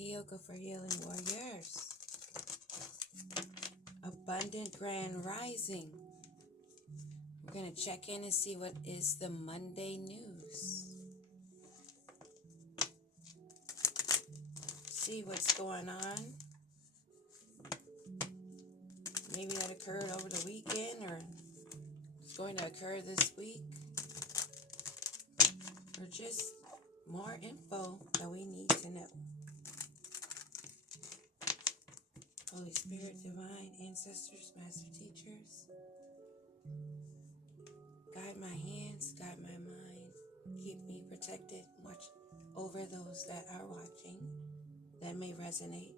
Yoga for Healing Warriors. Abundant Grand Rising. We're going to check in and see what is the Monday news. See what's going on. Maybe that occurred over the weekend or it's going to occur this week. Or just more info that we need to know. Holy Spirit, divine ancestors, master teachers, guide my hands, guide my mind, keep me protected, watch over those that are watching that may resonate.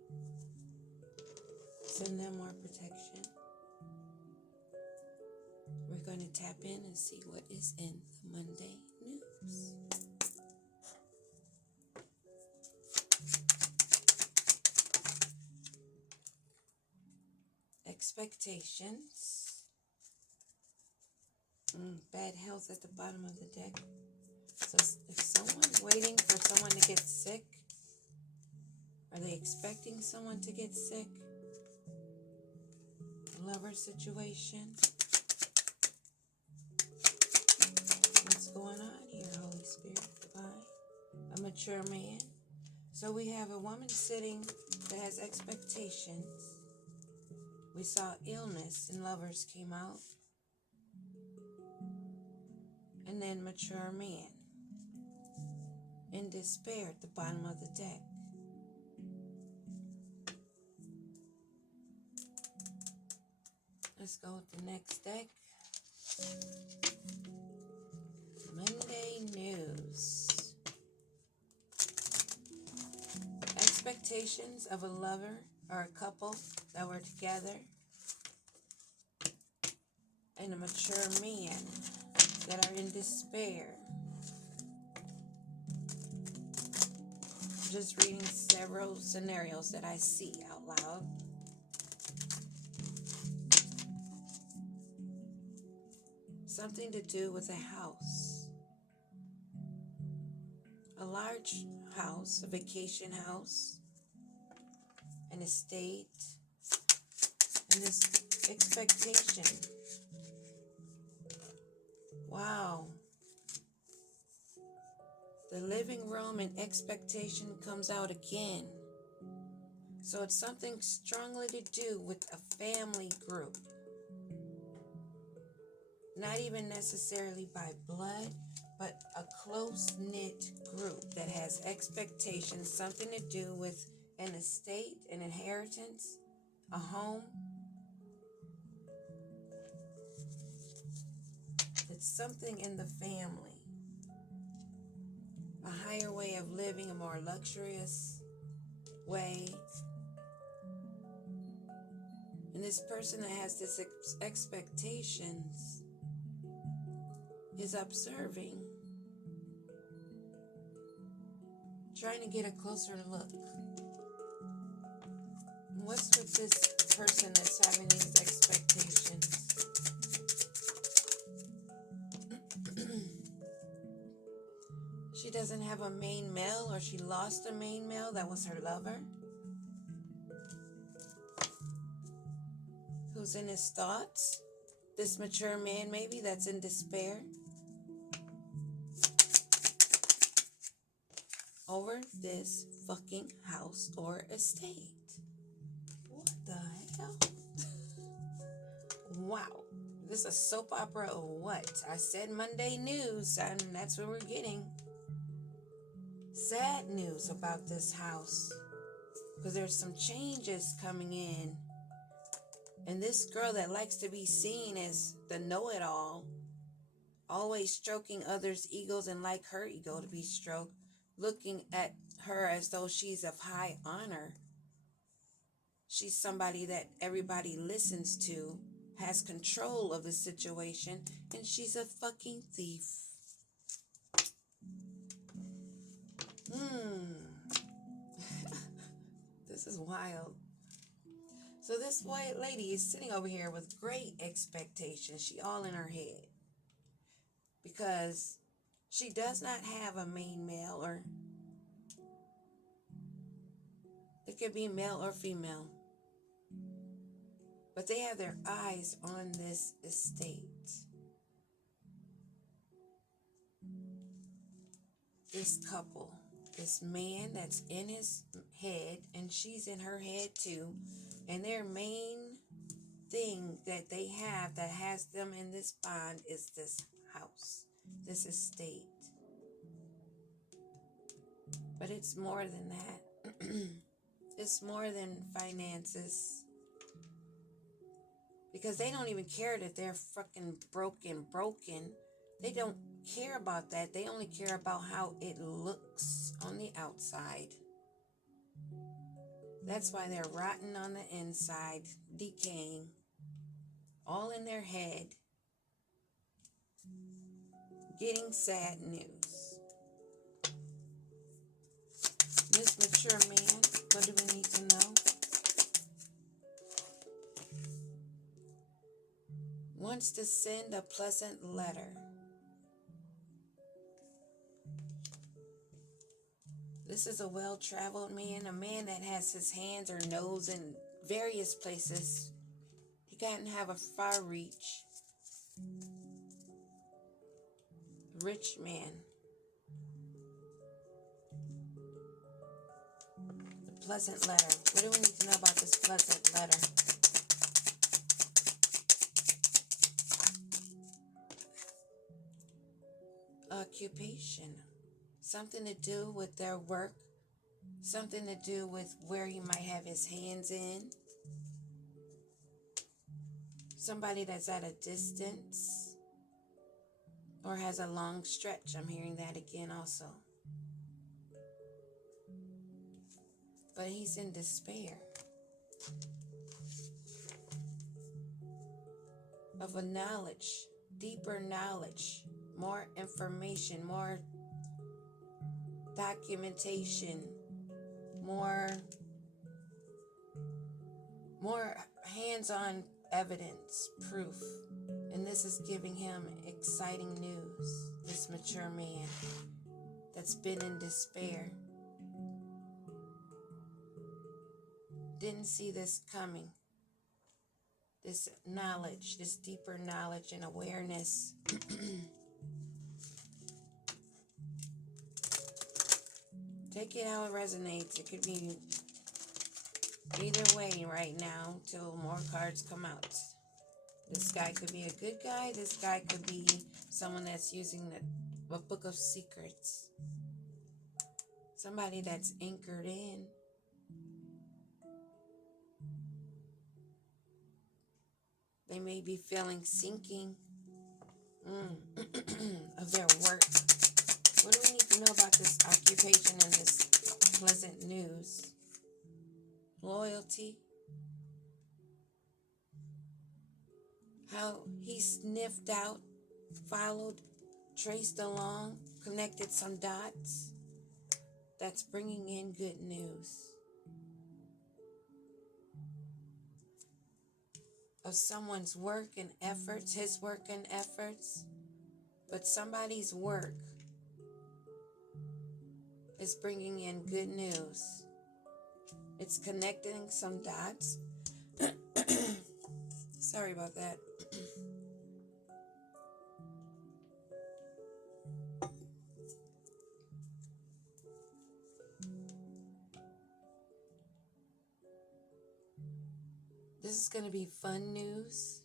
Send them more protection. We're going to tap in and see what is in the Monday news. Expectations. Bad health at the bottom of the deck. So if someone's waiting for someone to get sick, are they expecting someone to get sick? Lover situation. What's going on here, Holy Spirit, divine? A mature man. So we have a woman sitting that has expectations. We saw illness and lovers came out. And then mature man. In despair at the bottom of the deck. Let's go with the next deck. Monday news. Expectations of a lover or a couple that were together. And a mature man that are in despair. Just reading several scenarios that I see out loud. Something to do with a house. A large house, a vacation house, an estate, and this expectation. Wow. The living room and expectation comes out again. So it's something strongly to do with a family group. Not even necessarily by blood, but a close-knit group that has expectations, something to do with an estate, an inheritance, a home. It's something in the family. A higher way of living, a more luxurious way. And this person that has this expectations is observing, trying to get a closer look. What's with this person that's having these expectations? She doesn't have a main male, or she lost a main male that was her lover, who's in his thoughts. This mature man maybe that's in despair over this fucking house or estate. What the hell? Wow. This is a soap opera or what? I said Monday news, and that's what we're getting. Sad news about this house, because there's some changes coming in. And this girl that likes to be seen as the know-it-all, always stroking others' egos and like her ego to be stroked, looking at her as though she's of high honor. She's somebody that everybody listens to, has control of the situation, and she's a fucking thief. This is wild. So this white lady is sitting over here with great expectations. She all in her head. Because she does not have a main male, or It could be male or female. But they have their eyes on this estate. This couple, this man that's in his head and she's in her head too. And their main thing that they have that has them in this bond is this house, this estate. But it's more than that. It's more than finances. Because they don't even care that they're fucking broken. They don't care about that. They only care about how it looks on the outside. That's why they're rotten on the inside, decaying, all in their head, getting sad news. This mature man, what do we need to know? Wants to send a pleasant letter. This is a well-traveled man, a man that has his hands or nose in various places. He can't have a far reach. Rich man. The pleasant letter. What do we need to know about this pleasant letter? Occupation. Something to do with their work. Something to do with where he might have his hands in. Somebody that's at a distance. Or has a long stretch. I'm hearing that again also. But he's in despair. Of a knowledge. Deeper knowledge. More information. More documentation. More hands-on evidence, proof. And this is giving him exciting news. This mature man that's been in despair. Didn't see this coming. This knowledge, this deeper knowledge and awareness. Take it how it resonates. It could be either way right now till more cards come out. This guy could be a good guy. This guy could be someone that's using the book of secrets. Somebody that's anchored in. They may be feeling sinking of their work. What do we need to know about this occupation and this pleasant news? Loyalty. How he sniffed out, followed, traced along, connected some dots. That's bringing in good news. Of someone's work and efforts, his work and efforts. But somebody's work is bringing in good news. It's connecting some dots. Sorry about that. This is going to be fun news.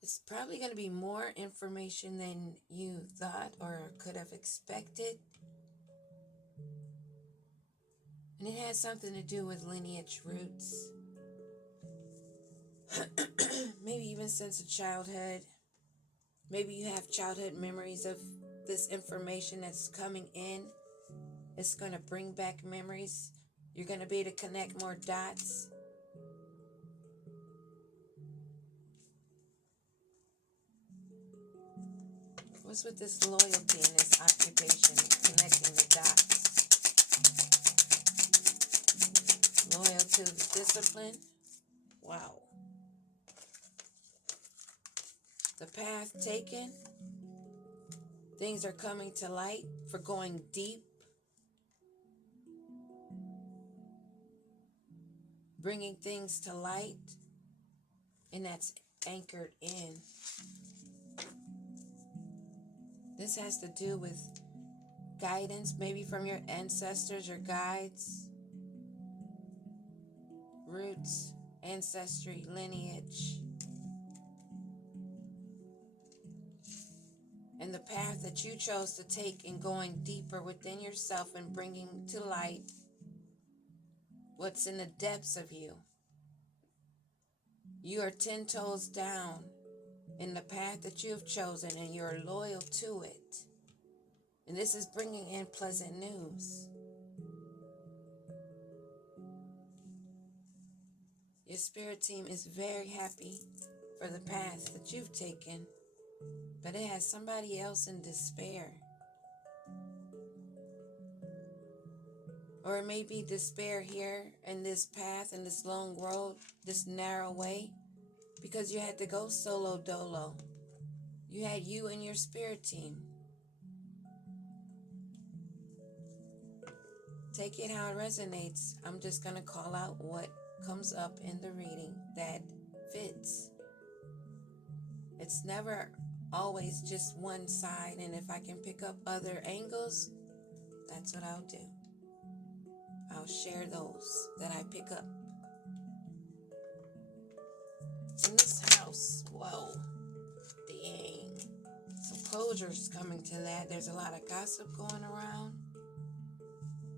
It's probably going to be more information than you thought or could have expected. And it has something to do with lineage roots. Maybe even since a childhood. Maybe you have childhood memories of this information that's coming in. It's going to bring back memories. You're going to be able to connect more dots. What's with this loyalty and this occupation? Connecting the dots. Loyal to the discipline. Wow. The path taken. Things are coming to light for going deep. bringing things to light, and that's anchored in. This has to do with guidance, maybe from your ancestors, your guides, roots, ancestry, lineage, and the path that you chose to take in going deeper within yourself and bringing to light what's in the depths of you. You are 10 toes down in the path that you have chosen, and you're loyal to it. And this is bringing in pleasant news. Your spirit team is very happy for the path that you've taken, but it has somebody else in despair. Or it may be despair here in this path, in this long road, this narrow way, because you had to go solo dolo. You had you and your spirit team. Take it how it resonates. I'm just going to call out what comes up in the reading that fits. It's never always just one side, and if I can pick up other angles, that's what I'll do. I'll share those that I pick up. In this house, whoa, dang. Some closure's coming to that. There's a lot of gossip going around.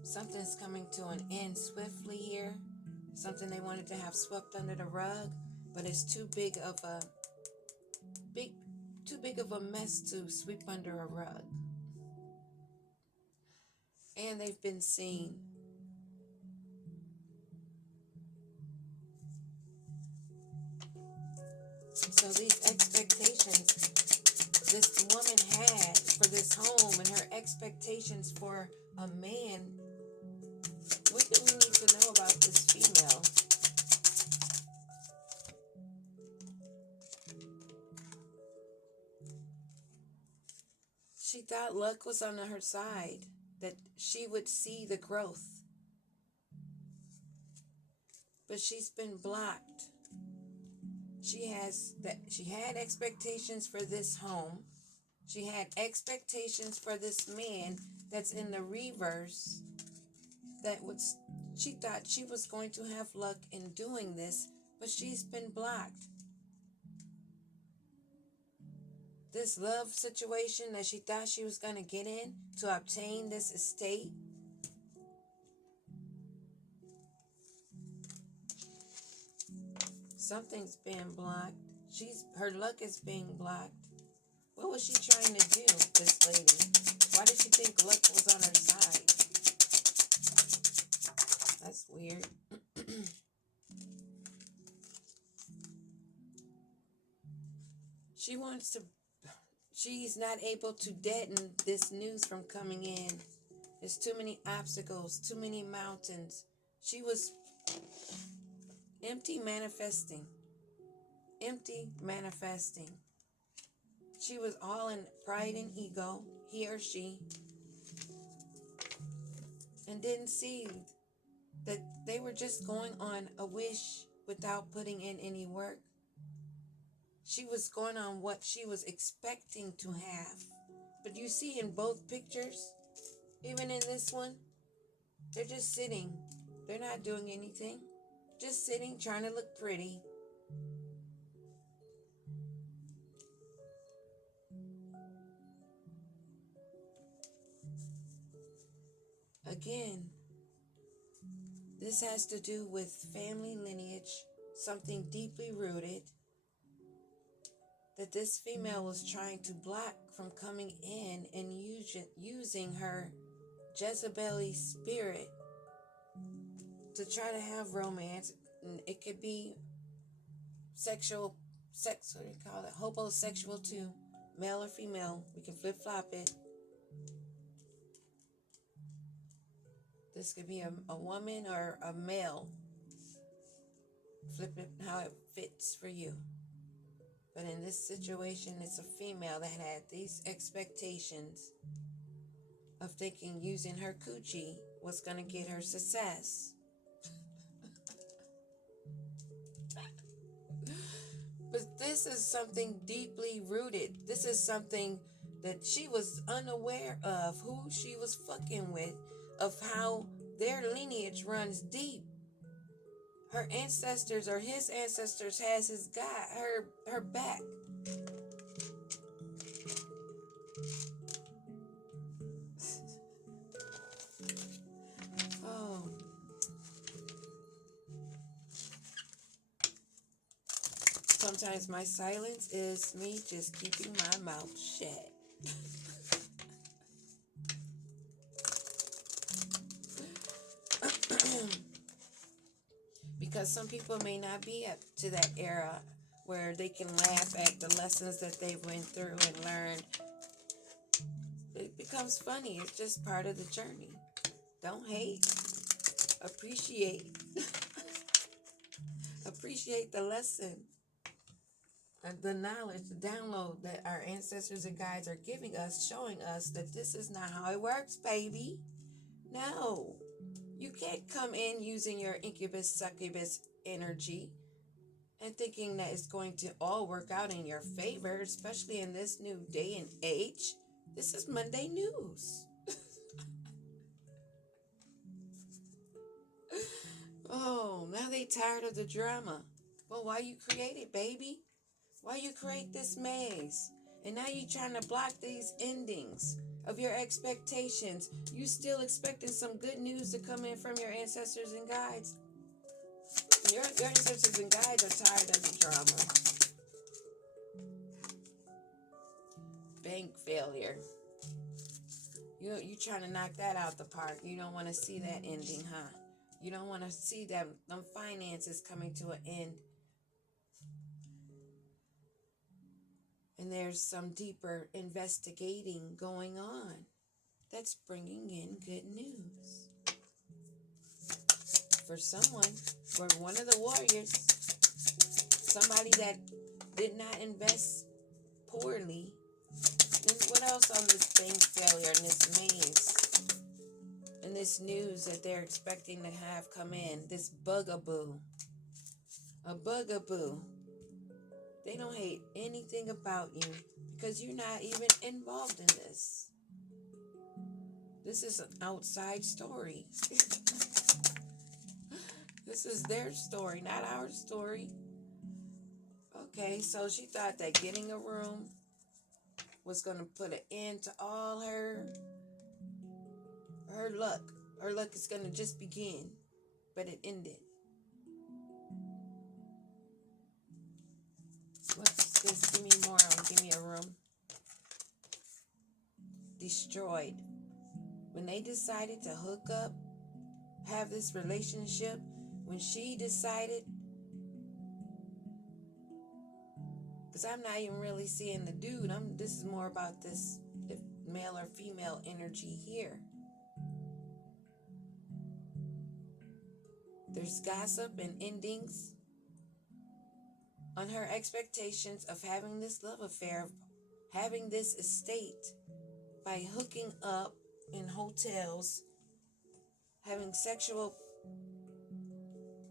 Something's coming to an end swiftly here. Something they wanted to have swept under the rug, but it's too big of a mess to sweep under a rug. And they've been seen. So these expectations this woman had for this home and her expectations for a man, what do we need to know about this female? She thought luck was on her side, that she would see the growth. But she's been blocked. She had expectations for this home. She had expectations for this man that's in the reverse. She thought she was going to have luck in doing this, but she's been blocked. This love situation that she thought she was going to get in to obtain this estate, something's been blocked. Her luck is being blocked. What was she trying to do, this lady? Why did she think luck was on her side? That's weird. She's not able to deaden this news from coming in. There's too many obstacles, too many mountains. She was empty manifesting. She was all in pride and ego, he or she, and didn't see that they were just going on a wish without putting in any work. She was going on what she was expecting to have. But you see in both pictures, even in this one, they're just sitting. They're not doing anything. Just sitting, trying to look pretty. Again, this has to do with family lineage, something deeply rooted that this female was trying to block from coming in and using her Jezebel-y spirit to try to have romance. It could be sex, what do you call it? Homosexual too, male or female. We can flip-flop it. This could be a woman or a male. Flip it how it fits for you. But in this situation, it's a female that had these expectations of thinking using her coochie was going to get her success. This is something deeply rooted. This is something that she was unaware of, who she was fucking with, of how their lineage runs deep. Her ancestors or his ancestors has his guy, her back. Oh, sometimes my silence is me just keeping my mouth shut. Because some people may not be up to that era where they can laugh at the lessons that they went through and learned. It becomes funny. It's just part of the journey. Don't hate. Appreciate. Appreciate the lesson. The knowledge, the download that our ancestors and guides are giving us, showing us that this is not how it works, baby. No. You can't come in using your incubus, succubus energy and thinking that it's going to all work out in your favor, especially in this new day and age. This is Monday news. Oh, now they tired of the drama. Well, why you create it, baby? Why you create this maze? And now you trying to block these endings of your expectations. You still expecting some good news to come in from your ancestors and guides. Your ancestors and guides are tired of the drama. Bank failure. You trying to knock that out the park. You don't want to see that ending, huh? You don't want to see them finances coming to an end. And there's some deeper investigating going on that's bringing in good news. For someone, for one of the warriors, somebody that did not invest poorly. And what else on this bank failure and this maze? And this news that they're expecting to have come in, this bugaboo. A bugaboo. They don't hate anything about you because you're not even involved in this. This is an outside story. This is their story, not our story. Okay, so she thought that getting a room was going to put an end to all her luck. Her luck is going to just begin, but it ended. What's this? Give me more. Give me a room. Destroyed. When they decided to hook up, have this relationship, when she decided, because I'm not even really seeing the dude. This is more about this male or female energy here. There's gossip and endings on her expectations of having this love affair, having this estate by hooking up in hotels, having sexual,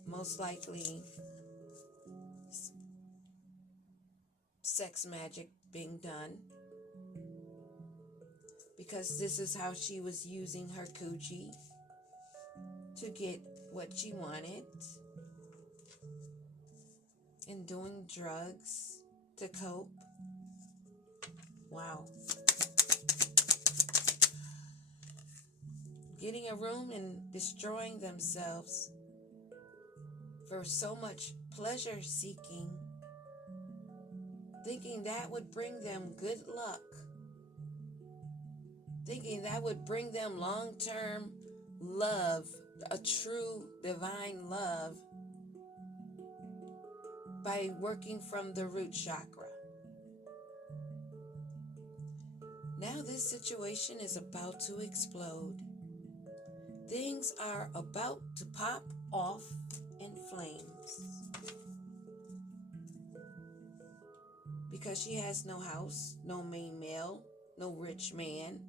most likely, sex magic being done. Because this is how she was using her coochie to get what she wanted. And doing drugs to cope. Wow. Getting a room and destroying themselves for so much pleasure seeking, thinking that would bring them good luck, thinking that would bring them long-term love, a true divine love, by working from the root chakra. Now this situation is about to explode. Things are about to pop off in flames. Because she has no house, no main male, no rich man.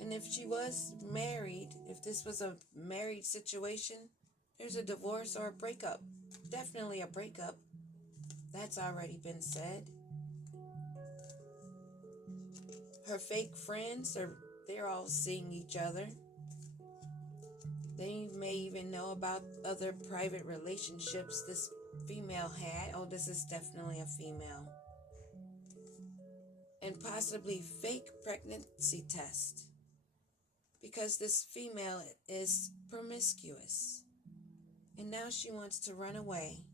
And if she was married, if this was a married situation, there's a divorce or a breakup. Definitely a breakup. That's already been said. Her fake friends they're all seeing each other. They may even know about other private relationships this female had. Oh, this is definitely a female. And possibly fake pregnancy test. Because this female is promiscuous. And now she wants to run away.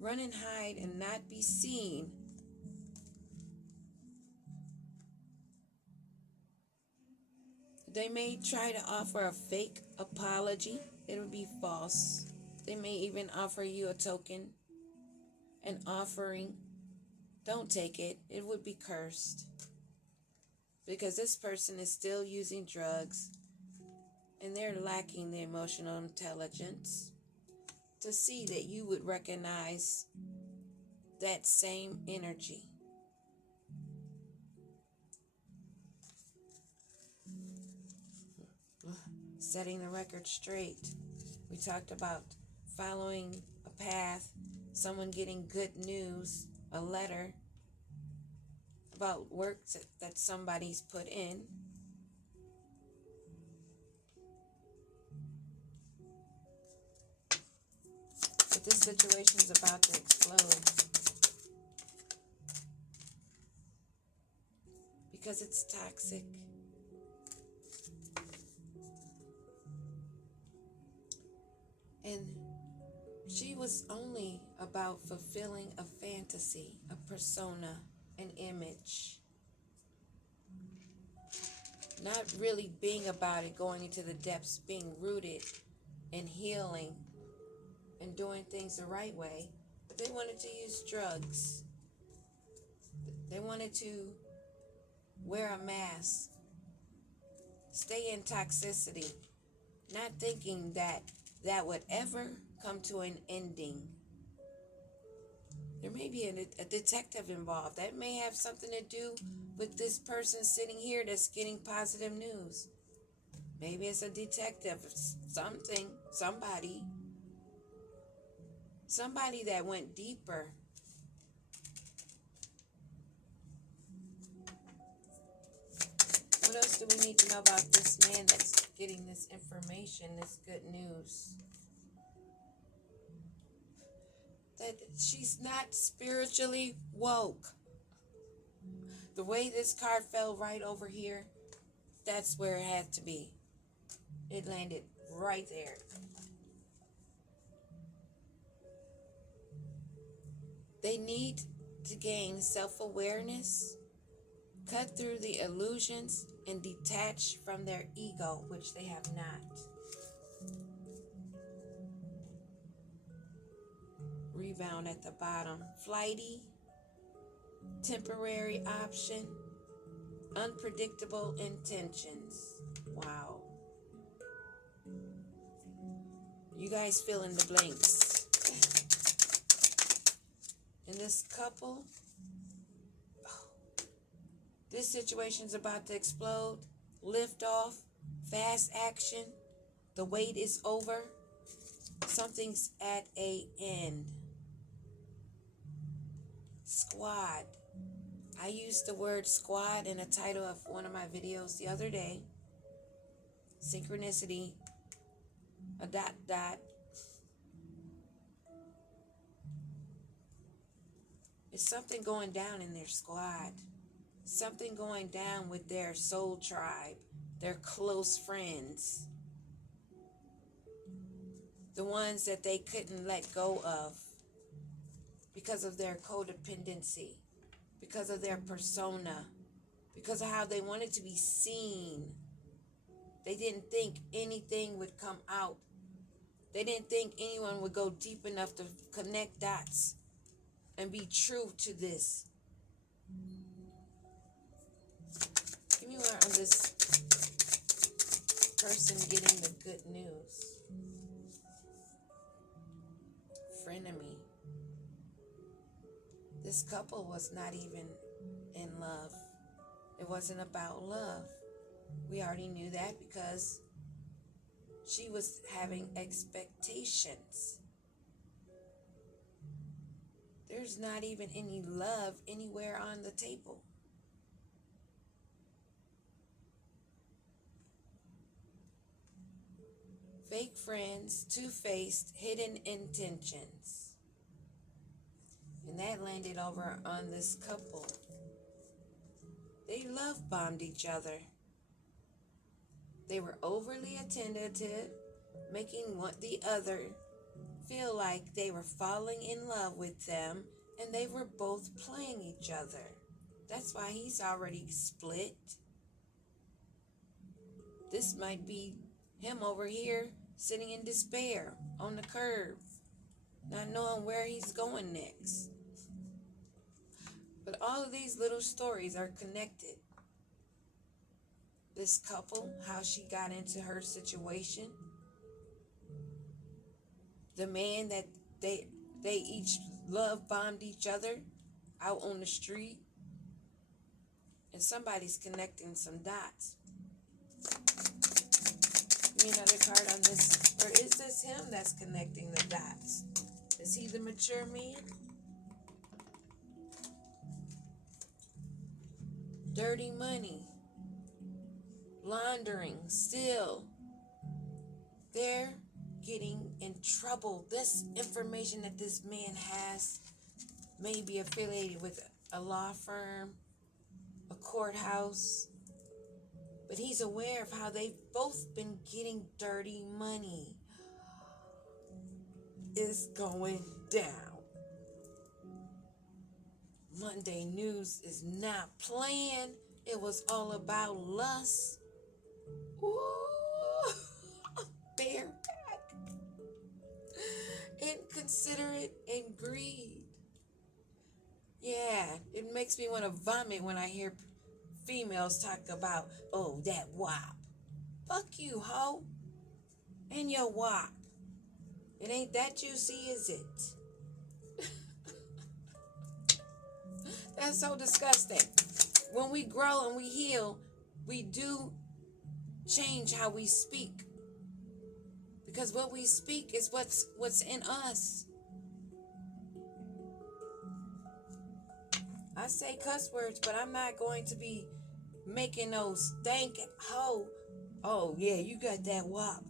Run and hide and not be seen. They may try to offer a fake apology. It would be false. They may even offer you a token, an offering. Don't take it. It would be cursed. Because this person is still using drugs and they're lacking the emotional intelligence to see that you would recognize that same energy. Setting the record straight. We talked about following a path, someone getting good news, a letter about work that somebody's put in. But this situation is about to explode because it's toxic. And she was only about fulfilling a fantasy, a persona, an image. Not really being about it, going into the depths, being rooted in healing and doing things the right way. But they wanted to use drugs. They wanted to wear a mask, stay in toxicity, not thinking that that would ever come to an ending. There may be a detective involved. That may have something to do with this person sitting here that's getting positive news. Maybe it's a detective, somebody that went deeper. What else do we need to know about this man that's getting this information, this good news? That she's not spiritually woke. The way this card fell right over here, that's where it had to be. It landed right there. They need to gain self-awareness, cut through the illusions, and detach from their ego, which they have not. Rebound at the bottom. Flighty, temporary option, unpredictable intentions. Wow. You guys fill in the blanks. And this couple, this situation's about to explode. Lift off, fast action. The wait is over. Something's at an end. Squad. I used the word squad in a title of one of my videos the other day. Synchronicity. A ... It's something going down in their squad. Something going down with their soul tribe, their close friends. The ones that they couldn't let go of because of their codependency, because of their persona, because of how they wanted to be seen. They didn't think anything would come out. They didn't think anyone would go deep enough to connect dots and be true to this. Give me more on this person getting the good news. Frenemy. This couple was not even in love. It wasn't about love. We already knew that because she was having expectations. There's not even any love anywhere on the table. Fake friends, two-faced, hidden intentions. And that landed over on this couple. They love bombed each other. They were overly attentive, making the other feel like they were falling in love with them, and they were both playing each other. That's why he's already split. This might be him over here sitting in despair on the curb, not knowing where he's going next. But all of these little stories are connected. This couple, how she got into her situation. The man that they each love bombed each other out on the street. And somebody's connecting some dots. Give me another card on this. Or is this him that's connecting the dots? Is he the mature man? Dirty money. Laundering. Still. They're getting in trouble. This information that this man has may be affiliated with a law firm, a courthouse, but he's aware of how they've both been getting dirty money. It's going down. Monday News is not playing. It was all about lust. Ooh, bareback. Inconsiderate and greed. Yeah, it makes me want to vomit when I hear females talk about, oh, that wop. Fuck you, hoe. And your wop. It ain't that juicy, is it? That's so disgusting. When we grow and we heal, we do change how we speak. Because what we speak is what's in us. I say cuss words, but I'm not going to be making those stank hoe. Oh, yeah, you got that wop.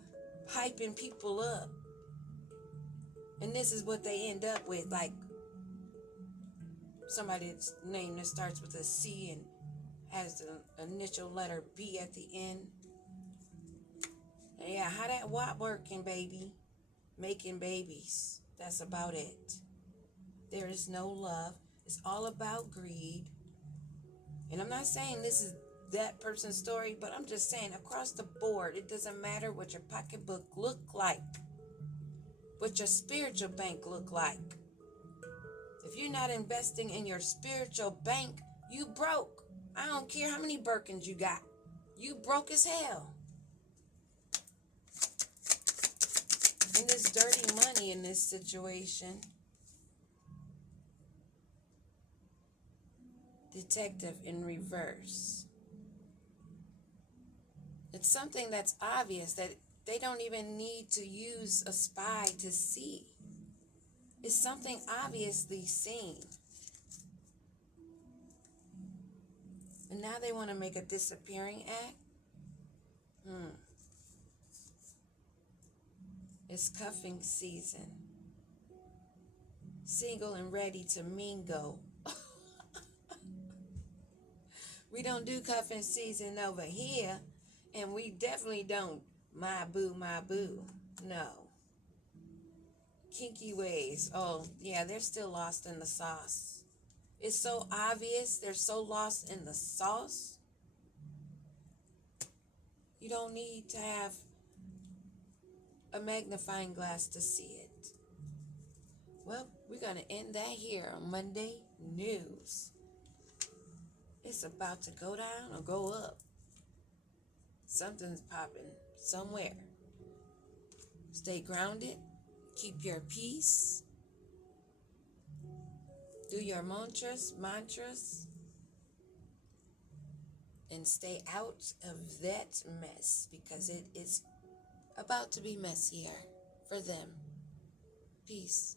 Hyping people up. And this is what they end up with. Like somebody's name that starts with a C and has the initial letter B at the end. Yeah, how that wop working, baby? Making babies. That's about it. There is no love. It's all about greed. And I'm not saying this is that person's story, but I'm just saying across the board, it doesn't matter what your pocketbook look like, what your spiritual bank look like. If you're not investing in your spiritual bank, you broke. I don't care how many Birkins you got. You broke as hell. And this dirty money in this situation. Detective in reverse. It's something that's obvious that they don't even need to use a spy to see. It's something obviously seen. And now they want to make a disappearing act? It's cuffing season. Single and ready to mingle. We don't do cuffing season over here, and we definitely don't my boo, my boo. No. Kinky ways. Oh, yeah, they're still lost in the sauce. It's so obvious they're so lost in the sauce. You don't need to have a magnifying glass to see it. Well, we're going to end that here on Monday News. It's about to go down or go up. Something's popping somewhere. Stay grounded. Keep your peace. Do your mantras. And stay out of that mess because it is about to be messier for them. Peace.